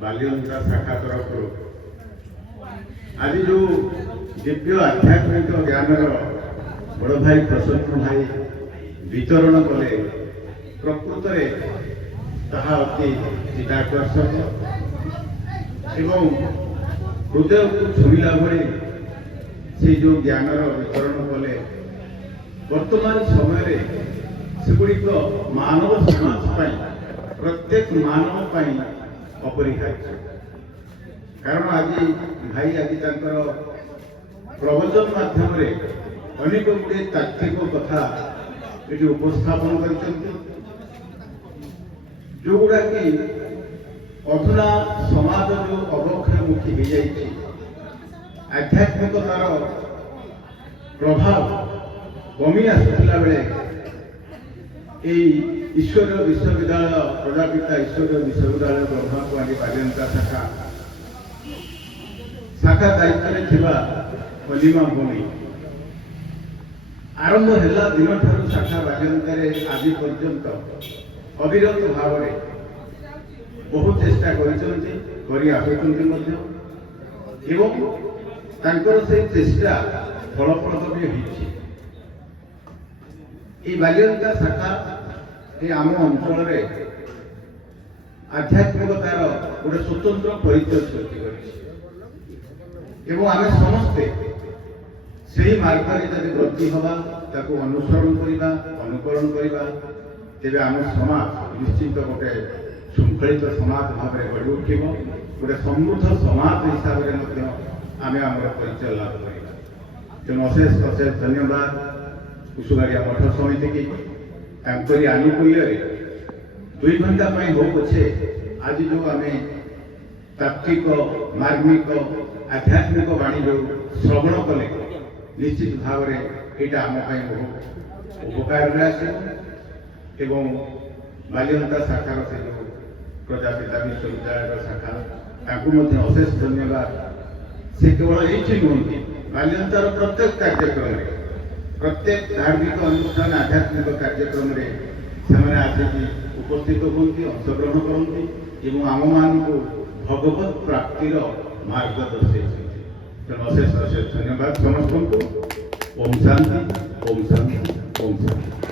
बालियंता शाखा तरफ आज जो दिव्य आध्यात्मिक ज्ञान बड़ भाई प्रसन्न भाई वितरण कले प्रकृत ताहा अति चिताकर्षक एवं हृदय को छुईला भली से जो ज्ञान वितरण कले वर्तमान समय सेगुड़िक मानव समाज प्रत्येक मानव अपरिहार्य कारण आज भाई आज प्रवचन माध्यम अनेक गुड़े तात्विक कथा ये उपस्थापन कर जो गुड़ा कि अधुना समाज जो अवक्षयमुखी हो जाए आध्यात्मिकतार प्रभाव कमी आसुला बेले ईश्वर विश्वविद्यालय प्रजापिता ईश्वर विश्वविद्यालय ब्रह्मा कुमारी बालियंता शाखा शाखा दायित्व कलिमा भूमि आरंभ है दिन ठार शाखा बालियंतारे आज पर्यंत अविरत भाव बहुत चेष्टा कर चेष्टा फलप्रद भी होती बालियंता शाखा ये आम अंचल आध्यात्मिकतार गोटे स्वतंत्र परिचय सृष्टि कर आम समस्ते से मार्ग में गति हवा अनुसरण करवा अनुकरण करवा तेरे आम समाज निश्चित गोटे शृंखलित समाज भाव में गढ़ उठब गोटे समृद्ध समाज हिसाब से आम आम परिचय लाभ करवा तेणु अशेष अशेष धन्यवाद कुसुगाड़िया मठ समिति की आनुकूल्य 2 घंटा हो पछे आज जो आम तात्विक मार्मिक आध्यात्मिक वाणी जो श्रवण कले निश्चित भाव में आम बहुत उपकार एवं बालियंता शाखार से जो प्रजापिता विश्वविद्यालय शाखा अशेष धन्यवाद से केवल ये नुहति बालियंतार प्रत्येक कार्यक्रम प्रत्येक धार्मिक अनुष्ठान आध्यात्मिक कार्यक्रम से आसिक उपस्थित होती अंशग्रहण करती आम मान को भगवत प्राप्तिर मार्ग दर्शे तेणु अशेष अशेष धन्यवाद समस्त को। ओम शांति ओम शांति ओम शांति।